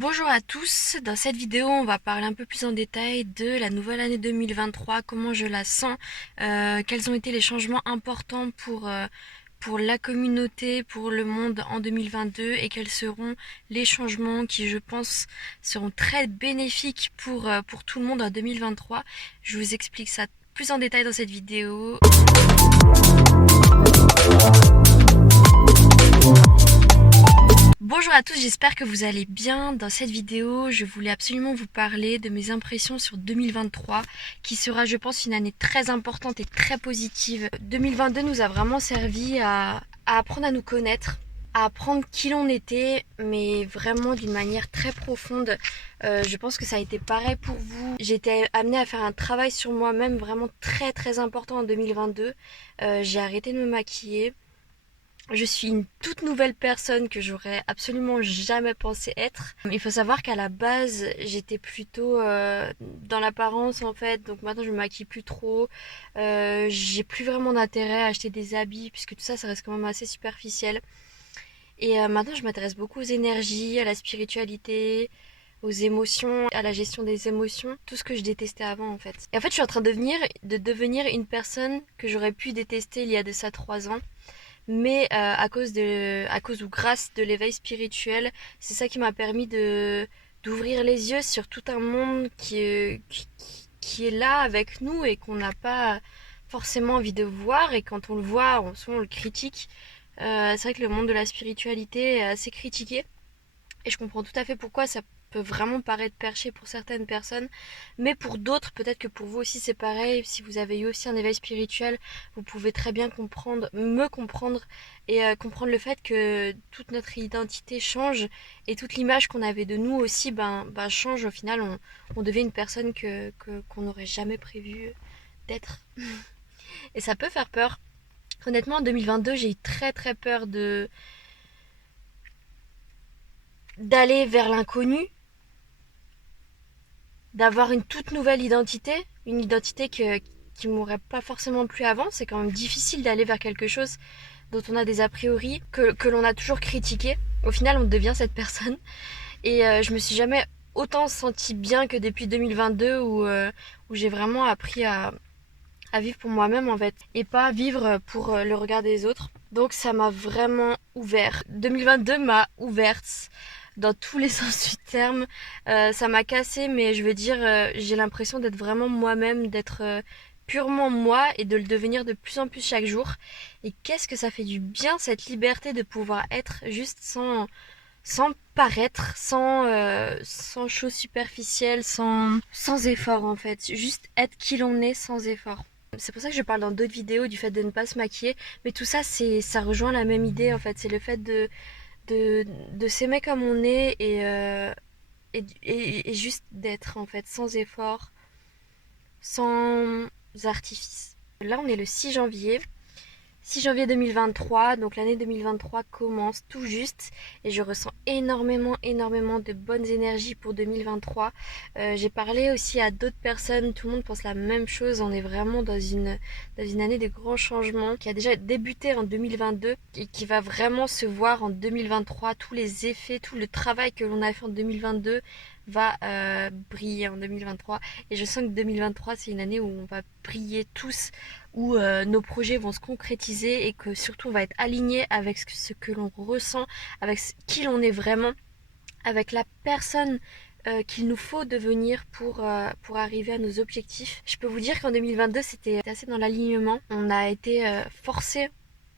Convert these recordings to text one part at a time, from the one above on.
Bonjour à tous, dans cette vidéo on va parler un peu plus en détail de la nouvelle année 2023, comment je la sens, quels ont été les changements importants pour la communauté, pour le monde en 2022 et quels seront les changements qui je pense seront très bénéfiques pour tout le monde en 2023. Je vous explique ça plus en détail dans cette vidéo. Bonjour à tous, j'espère que vous allez bien. Dans cette vidéo, je voulais absolument vous parler de mes impressions sur 2023, qui sera, je pense, une année très importante et très positive. 2022 nous a vraiment servi à apprendre à nous connaître, à apprendre qui l'on était, mais vraiment d'une manière très profonde. Je pense que ça a été pareil pour vous. J'ai été amenée à faire un travail sur moi-même vraiment très très important en 2022. J'ai arrêté de me maquiller. Je suis une toute nouvelle personne que j'aurais absolument jamais pensé être. Il faut savoir qu'à la base, j'étais plutôt dans l'apparence en fait. Donc maintenant, je me maquille plus trop. J'ai plus vraiment d'intérêt à acheter des habits puisque tout ça, ça reste quand même assez superficiel. Et maintenant, je m'intéresse beaucoup aux énergies, à la spiritualité, aux émotions, à la gestion des émotions, tout ce que je détestais avant en fait. Et en fait, je suis en train de devenir une personne que j'aurais pu détester il y a de ça 3 ans. Mais à cause ou grâce de l'éveil spirituel, c'est ça qui m'a permis d'ouvrir les yeux sur tout un monde qui est là avec nous et qu'on n'a pas forcément envie de voir. Et quand on le voit, souvent on le critique. C'est vrai que le monde de la spiritualité est assez critiqué. Et je comprends tout à fait pourquoi ça peut vraiment paraître perché pour certaines personnes, mais pour d'autres, peut-être que pour vous aussi c'est pareil. Si vous avez eu aussi un éveil spirituel, vous pouvez très bien me comprendre et comprendre le fait que toute notre identité change et toute l'image qu'on avait de nous aussi change. Au final, on devient une personne qu'on n'aurait jamais prévu d'être. Et ça peut faire peur. Honnêtement, en 2022, j'ai eu très très peur d'aller vers l'inconnu, d'avoir une toute nouvelle identité, une identité qui m'aurait pas forcément plu avant. C'est quand même difficile d'aller vers quelque chose dont on a des a priori, que l'on a toujours critiqué. Au final, on devient cette personne. Et je me suis jamais autant sentie bien que depuis 2022 où j'ai vraiment appris à vivre pour moi-même en fait et pas vivre pour le regard des autres. Donc ça m'a vraiment ouvert. 2022 m'a ouverte dans tous les sens du terme. Ça m'a cassé, mais je veux dire, j'ai l'impression d'être vraiment moi-même, d'être purement moi et de le devenir de plus en plus chaque jour. Et qu'est-ce que ça fait du bien cette liberté de pouvoir être juste sans paraître, sans choses superficielles, sans effort en fait. Juste être qui l'on est sans effort. C'est pour ça que je parle dans d'autres vidéos du fait de ne pas se maquiller, mais tout ça, ça rejoint la même idée en fait. C'est le fait de s'aimer comme on est et juste d'être en fait, sans effort, sans artifice. Là, on est le 6 janvier. 6 janvier 2023, donc l'année 2023 commence tout juste et je ressens énormément de bonnes énergies pour 2023. J'ai parlé aussi à d'autres personnes, tout le monde pense la même chose, on est vraiment dans une année de grands changements qui a déjà débuté en 2022 et qui va vraiment se voir en 2023, tous les effets, tout le travail que l'on a fait en 2022 va briller en 2023 et je sens que 2023 c'est une année où on va briller tous, où nos projets vont se concrétiser et que surtout on va être aligné avec ce que l'on ressent, avec qui l'on est vraiment, avec la personne qu'il nous faut devenir pour arriver à nos objectifs. Je peux vous dire qu'en 2022 c'était assez dans l'alignement. On a été forcé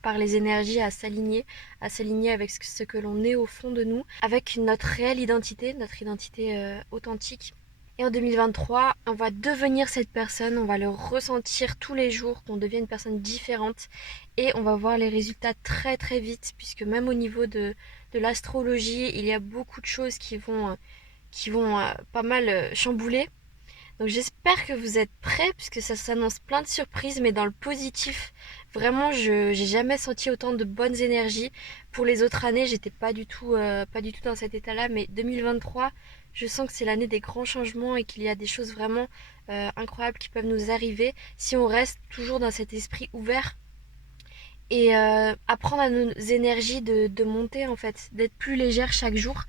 par les énergies à s'aligner avec ce que l'on est au fond de nous, avec notre réelle identité, notre identité authentique. Et en 2023, on va devenir cette personne, on va le ressentir tous les jours, qu'on devient une personne différente et on va voir les résultats très très vite puisque même au niveau de l'astrologie, il y a beaucoup de choses qui vont pas mal chambouler. Donc j'espère que vous êtes prêts puisque ça s'annonce plein de surprises mais dans le positif. Vraiment, j'ai jamais senti autant de bonnes énergies. Pour les autres années, j'étais pas du tout dans cet état-là, mais 2023, je sens que c'est l'année des grands changements et qu'il y a des choses vraiment incroyables qui peuvent nous arriver si on reste toujours dans cet esprit ouvert et apprendre à nos énergies de monter en fait, d'être plus légère chaque jour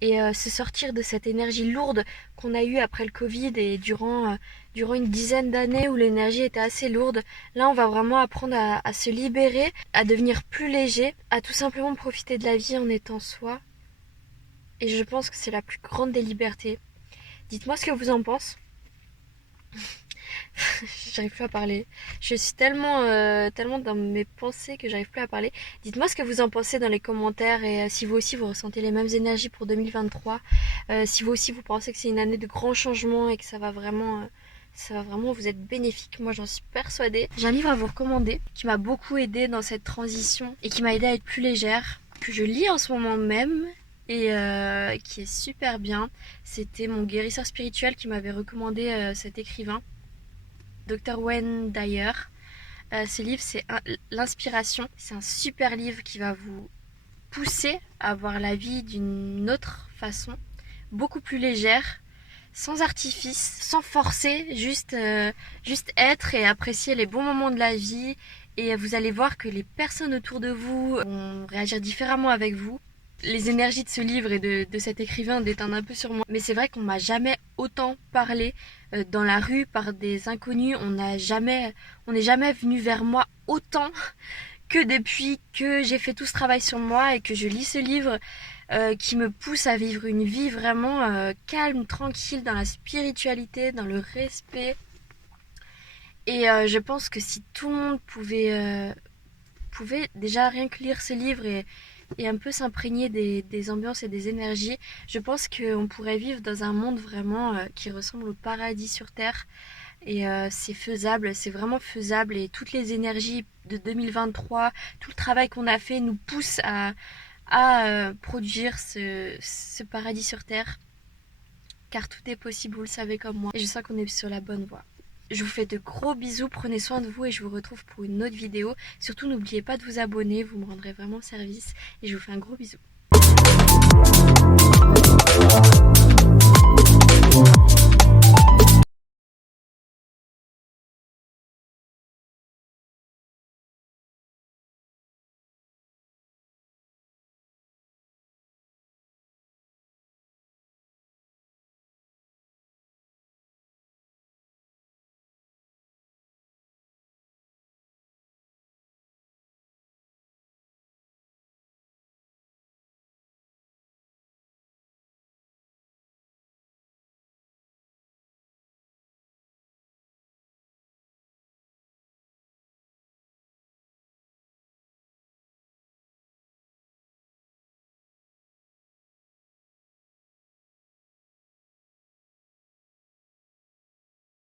et se sortir de cette énergie lourde qu'on a eue après le Covid et durant une dizaine d'années où l'énergie était assez lourde. Là, on va vraiment apprendre à se libérer, à devenir plus léger, à tout simplement profiter de la vie en étant soi. Et je pense que c'est la plus grande des libertés. Dites-moi ce que vous en pensez. J'arrive plus à parler. Je suis tellement dans mes pensées que j'arrive plus à parler. Dites-moi ce que vous en pensez dans les commentaires et si vous aussi vous ressentez les mêmes énergies pour 2023. Si vous aussi vous pensez que c'est une année de grands changements et que ça va vraiment vous être bénéfique. Moi j'en suis persuadée. J'ai un livre à vous recommander qui m'a beaucoup aidé dans cette transition et qui m'a aidé à être plus légère, que je lis en ce moment même et qui est super bien. C'était mon guérisseur spirituel qui m'avait recommandé cet écrivain. Dr. Wayne Dyer. Ce livre, c'est l'inspiration. C'est un super livre qui va vous pousser à voir la vie d'une autre façon, beaucoup plus légère, sans artifice, sans forcer, juste être et apprécier les bons moments de la vie. Et vous allez voir que les personnes autour de vous vont réagir différemment avec vous. Les énergies de ce livre et de cet écrivain déteignent un peu sur moi. Mais c'est vrai qu'on m'a jamais autant parlé dans la rue par des inconnus. On n'est jamais venu vers moi autant que depuis que j'ai fait tout ce travail sur moi et que je lis ce livre qui me pousse à vivre une vie vraiment calme, tranquille, dans la spiritualité, dans le respect. Et je pense que si tout le monde pouvait déjà rien que lire ce livre et un peu s'imprégner des ambiances et des énergies, je pense qu'on pourrait vivre dans un monde vraiment qui ressemble au paradis sur Terre. Et c'est faisable, c'est vraiment faisable. Et toutes les énergies de 2023, tout le travail qu'on a fait nous pousse à produire ce paradis sur Terre. Car tout est possible, vous le savez comme moi. Et je sens qu'on est sur la bonne voie. Je vous fais de gros bisous, prenez soin de vous et je vous retrouve pour une autre vidéo. Surtout n'oubliez pas de vous abonner, vous me rendrez vraiment service. Et je vous fais un gros bisou.